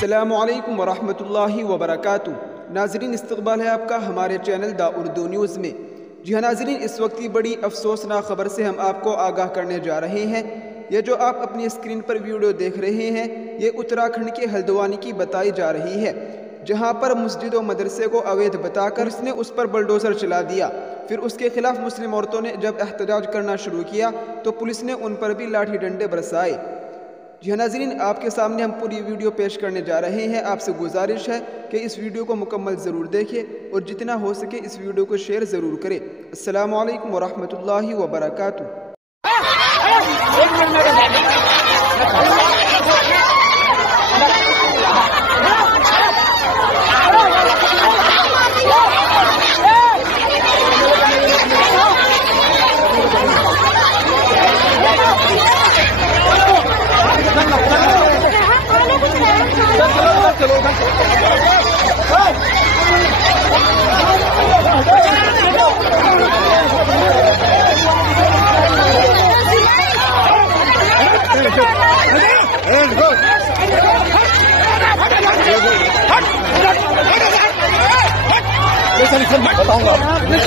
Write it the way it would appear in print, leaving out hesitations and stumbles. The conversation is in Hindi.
अस्सलामुअलैकुम वरहमतुल्लाहि वबरकातुहू। नाजरीन, इस्तकबाल है आपका हमारे चैनल द उर्दू न्यूज़ में। जी हाँ नाजरीन, इस वक्त की बड़ी अफसोसनाक खबर से हम आपको आगाह करने जा रहे हैं। ये जो आप अपनी स्क्रीन पर वीडियो देख रहे हैं, ये उत्तराखंड के हल्द्वानी की बताई जा रही है, जहाँ पर मस्जिद व मदरसे को अवैध बताकर उसने उस पर बुलडोज़र चला दिया। फिर उसके खिलाफ मुस्लिम औरतों ने जब एहतजाज करना शुरू किया तो पुलिस ने उन पर भी लाठी डंडे बरसाए। जी हाँ नाज़रीन, आपके सामने हम पूरी वीडियो पेश करने जा रहे हैं। आपसे गुजारिश है कि इस वीडियो को मुकम्मल ज़रूर देखें और जितना हो सके इस वीडियो को शेयर ज़रूर करें। अस्सलामु अलैकुम वरहमतुल्लाहि वबरकातुहू। बताऊंगा तुम